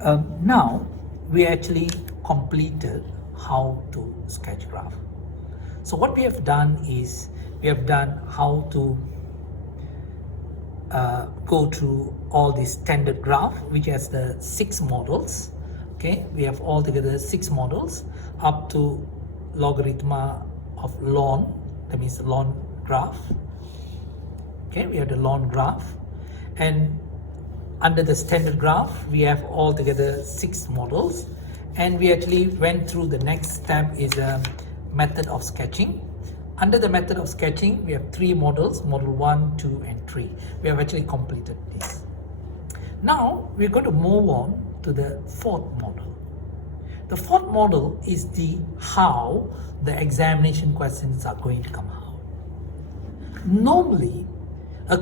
Now we actually completed how to sketch graph. So what we have done is we have done how to go through all the standard graph, which has the 6 models. Okay, we have altogether 6 models up to logarithma of ln, that means the ln graph. Okay, we have the ln graph, and under the standard graph we have altogether 6 models, and we actually went through the next step is a method of sketching. Under the method of sketching we have 3 models, model 1, 2 and 3. We have actually completed this. Now we're going to move on to the 4th model. The 4th model is the how the examination questions are going to come out. Normally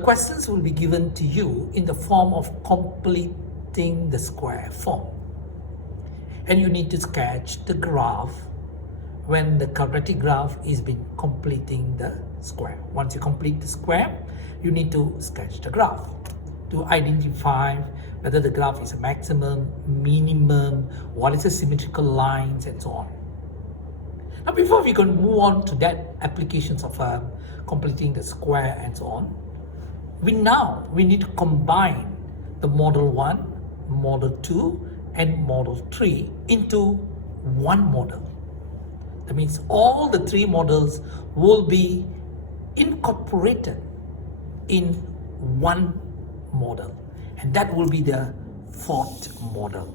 questions will be given to you in the form of completing the square form, and you need to sketch the graph when the quadratic graph is been completing the square. Once you complete the square, you need to sketch the graph to identify whether the graph is a maximum, minimum, what is the symmetrical lines and so on. Now before we can move on to that applications of completing the square and so on, we need to combine the model 1, model 2 and model 3 into one model. That means all the 3 models will be incorporated in one model, and that will be the 4th model.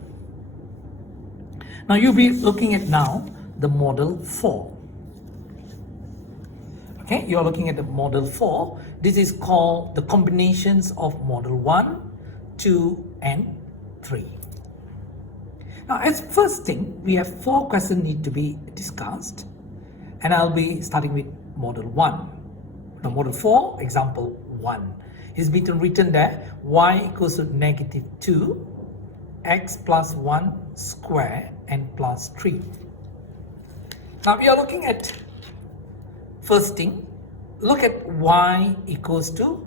Now you'll be looking at now the model 4. Okay, you're looking at the model 4. This is called the combinations of model 1, 2 and 3. Now as first thing, we have 4 questions need to be discussed, and I'll be starting with model 1. Now model 4, example 1, is been written there, y equals to negative 2, x plus 1 square and plus 3. Now we are looking at first thing, look at y equals to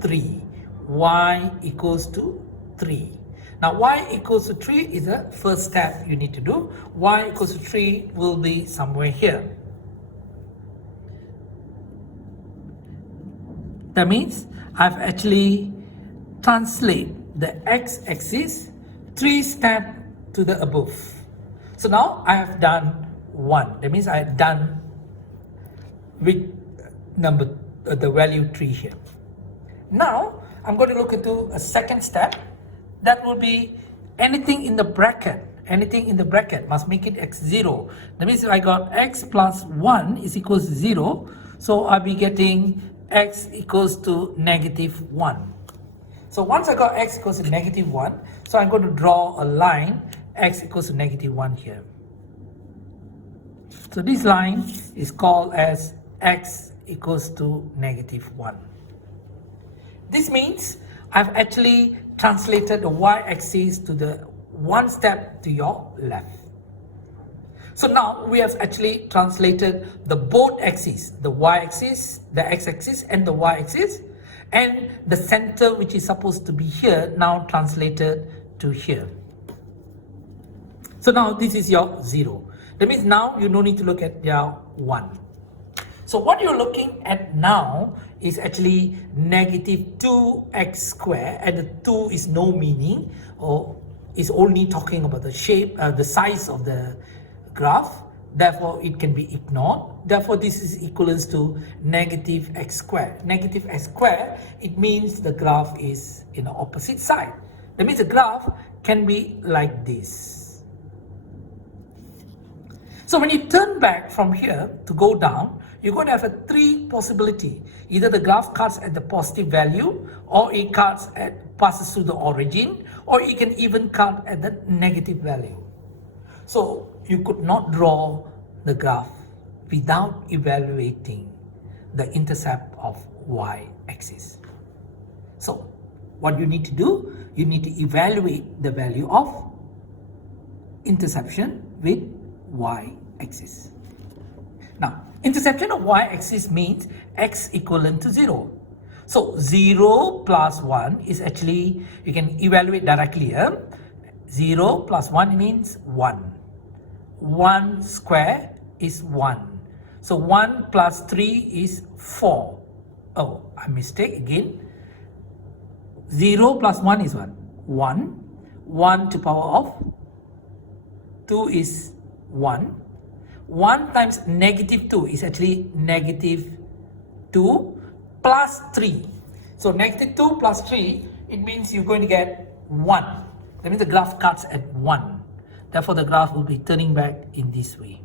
3. Y equals to 3. Now y equals to 3 is the first step you need to do. Y equals to 3 will be somewhere here. That means I've actually translate the x-axis 3 steps to the above. So now I have done 1. That means I have done with number the value 3 here. Now I'm going to look into a second step. That will be anything in the bracket. Anything in the bracket must make it x0. That means if I got x plus 1 is equals to 0, so I'll be getting x equals to negative 1. So once I got x equals to negative 1, so I'm going to draw a line x equals to negative 1 here. So this line is called as x equals to negative 1. This means I've actually translated the y-axis to the one step to your left. So now we have actually translated the both axes, the y-axis, the x-axis and the y-axis, and the center which is supposed to be here now translated to here. So now this is your 0. That means now you no need to look at your 1. So what you're looking at now is actually negative 2x squared, and the 2 is no meaning, or is only talking about the shape, the size of the graph. Therefore it can be ignored. Therefore this is equivalent to negative x squared. Negative x squared, it means the graph is in the opposite side. That means the graph can be like this. So when you turn back from here to go down, you're going to have a 3 possibility. Either the graph cuts at the positive value, or it passes through the origin, or it can even cut at the negative value. So you could not draw the graph without evaluating the intercept of y-axis. So what you need to do, you need to evaluate the value of interception with y-axis. Now, interception of y-axis means x equivalent to 0. So 0 plus 1 is actually, you can evaluate directly here. 0 plus 1 means 1. 1 square is 1. So 1 plus 3 is 4. Oh, I mistake again. 0 plus 1 is 1. 1. 1 to power of 2 is 1. 1 times negative 2 is actually negative 2 plus 3. So negative 2 plus 3, it means you're going to get 1. That means the graph cuts at 1. Therefore, the graph will be turning back in this way.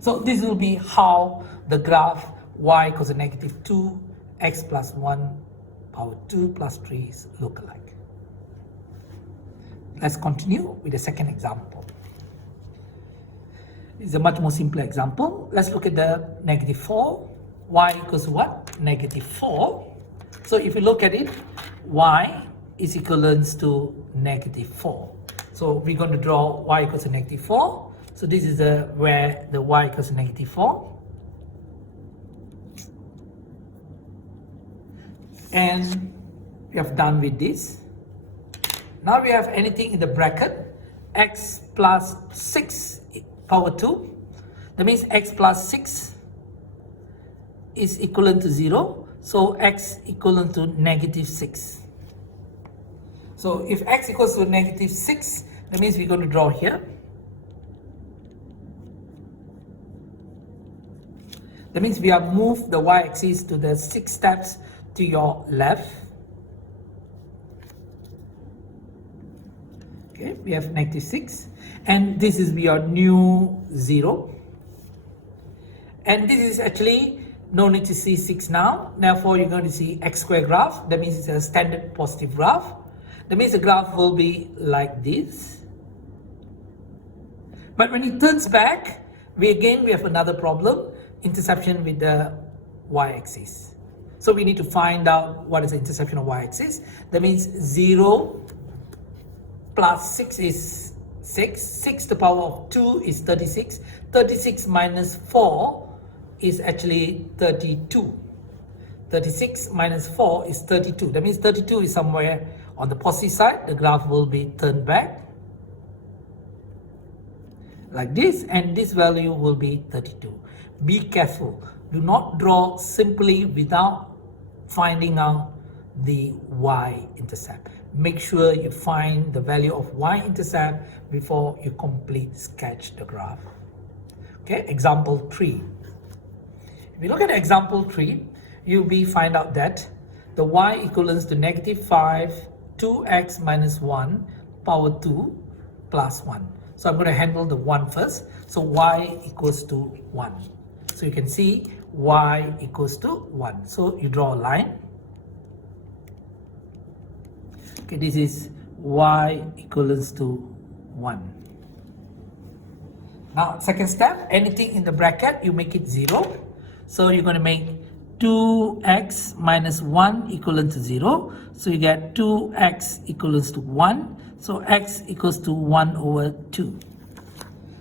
So this will be how the graph y equals to negative 2, x plus 1 power 2 plus 3 look alike. Let's continue with the second example. This is a much more simpler example. Let's look at the negative 4. Y equals to what? Negative 4. So if you look at it, y is equivalent to negative 4. So we're going to draw y equals to negative 4. So this is where the y equals to negative 4. And we have done with this. Now we have anything in the bracket, x plus 6 power 2. That means x plus 6 is equivalent to 0. So x equivalent to negative 6. So if x equals to negative 6, that means we're going to draw here. That means we have moved the y-axis to the 6 steps to your left. Okay, we have negative 6. And this is your new 0. And this is actually, no need to see 6 now. Therefore, you're going to see x square graph. That means it's a standard positive graph. That means the graph will be like this. But when it turns back, we have another problem, intersection with the y-axis. So we need to find out what is the intersection of y-axis. That means 0 plus 6 is 6. 6 to the power of 2 is 36. 36 minus 4 is actually 32. 36 minus 4 is 32. That means 32 is somewhere on the positive side. The graph will be turned back like this, and this value will be 32. Be careful. Do not draw simply without finding out the y-intercept. Make sure you find the value of y-intercept before you complete sketch the graph. Okay, example 3. If you look at example 3, you'll find out that the y equals to negative 5, 2x minus 1 power 2 plus 1. So I'm going to handle the 1 first. So y equals to 1. So you can see y equals to 1. So you draw a line. Okay, this is y equals to 1. Now, second step, anything in the bracket, you make it 0. So you're going to make 2x minus 1 equivalent to 0. So you get 2x equals to 1. So x equals to 1 over 2.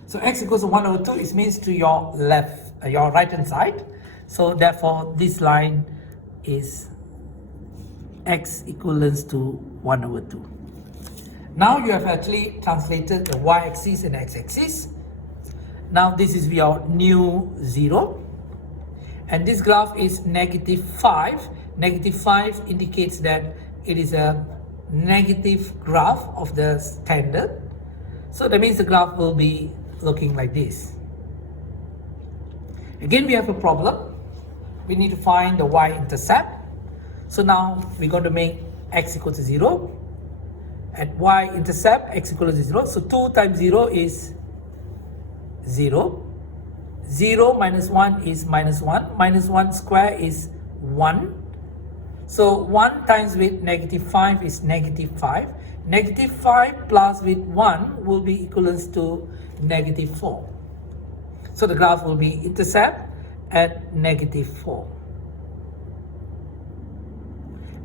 So x equals to 1 over 2, it means to your left, your right hand side. So therefore, this line is x equals to 1 over 2. Now you have actually translated the y-axis and x-axis. Now this is your new 0. And this graph is negative 5. Negative 5 indicates that it is a negative graph of the standard. So that means the graph will be looking like this. Again, we have a problem. We need to find the y-intercept. So now we're going to make x equal to 0. At y-intercept, x equals to 0. So 2 times 0 is 0. 0 minus 1 is minus 1. Minus 1 square is 1. So 1 times with negative 5 is negative 5. Negative 5 plus with 1 will be equivalent to negative 4. So the graph will be intercept at negative 4.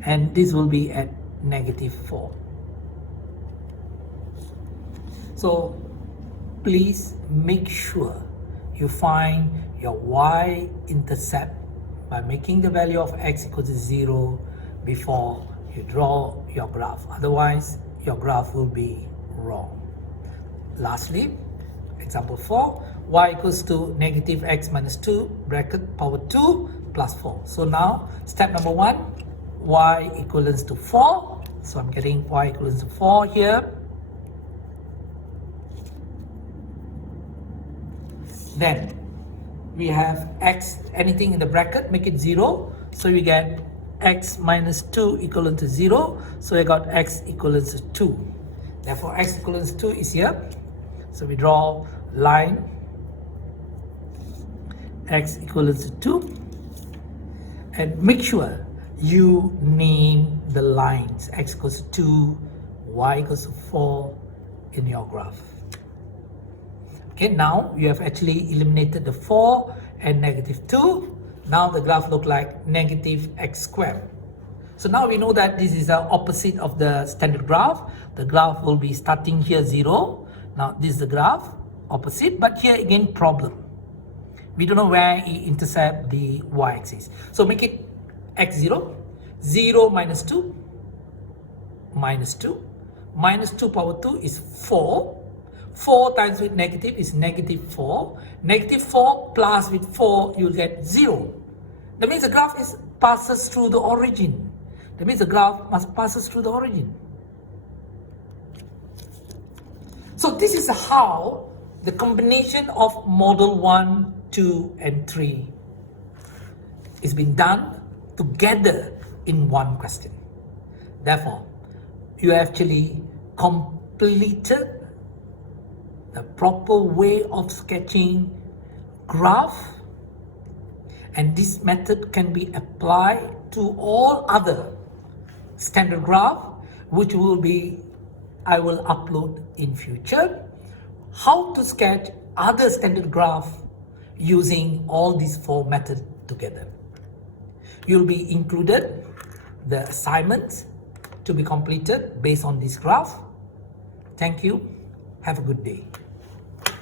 And this will be at negative 4. So please make sure you find your y-intercept by making the value of x equal to 0 before you draw your graph. Otherwise, your graph will be wrong. Lastly, example 4, y equals to negative x minus 2 bracket power 2 plus 4. So now, step number 1, y equals to 4. So I'm getting y equals to 4 here. Then we have x, anything in the bracket, make it 0. So we get x minus 2 equivalent to 0. So we got x equivalent to 2. Therefore, x equivalent to 2 is here. So we draw line x equivalent to 2. And make sure you name the lines x equals to 2, y equals to 4 in your graph. Okay, now you have actually eliminated the 4 and negative 2. Now the graph looks like negative x squared. So now we know that this is the opposite of the standard graph. The graph will be starting here 0. Now this is the graph, opposite, but here again problem. We don't know where it intercepts the y-axis. So make it x0, 0 minus 2, minus 2. Minus 2 power 2 is 4. 4 times with negative is negative 4. Negative 4 plus with 4, you will get 0. That means the graph passes through the origin. That means the graph must passes through the origin. So this is how the combination of model 1, 2 and 3 is being done together in one question. Therefore, you actually completed the proper way of sketching graph, and this method can be applied to all other standard graph, which I will upload in future. How to sketch other standard graph using all these 4 methods together. You'll be included the assignments to be completed based on this graph. Thank you. Have a good day.